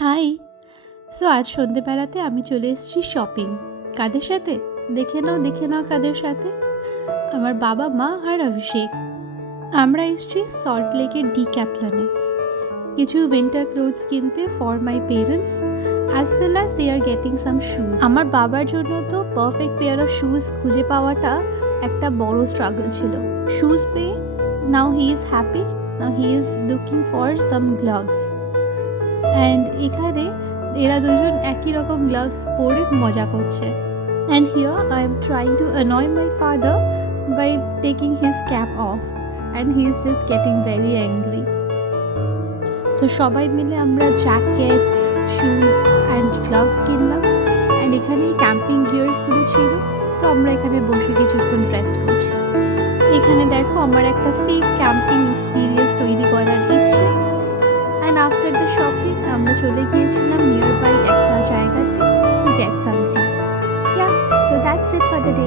High! আজ সন্ধেবেলাতে আমি চলে এসেছি শপিং। কাদের সাথে? দেখে নাও কাদের সাথে। আমার বাবা, মা আর অভিষেক। আমরা এসেছি সল্ট লেকের ডিক্যাথলনে। কিছু উইন্টার ক্লোথস কিনতে for my parents as well as they are getting some shoes. আমার বাবার জন্য তো পারফেক্ট পেয়ার অফ শুজ খুঁজে পাওয়াটা একটা বড় স্ট্রাগল ছিল। শুজ পেয়ে now he is happy, now he is looking for some gloves. And এখানে এরা দুজন একই রকম গ্লাভস পরে মজা করছে। And here I am trying to annoy my father by taking his cap off and he is just getting very angry. তো সবাই মিলে আমরা জ্যাকেটস, শুজ অ্যান্ড গ্লাভস কিনলাম। অ্যান্ড এখানে ক্যাম্পিং গিয়ার্সগুলো ছিল, সো আমরা এখানে বসে কিছুক্ষণ রেস্ট করছি। এখানে দেখো আমার একটা ফেক ক্যাম্পিং এক্সপিরিয়েন্স তৈরি করার ইচ্ছে। অ্যান্ড আফটার দ্য শপিং আমরা চলে গিয়েছিলাম নিয়ার বাই একটা জায়গাতে to get something. So that's it for the day.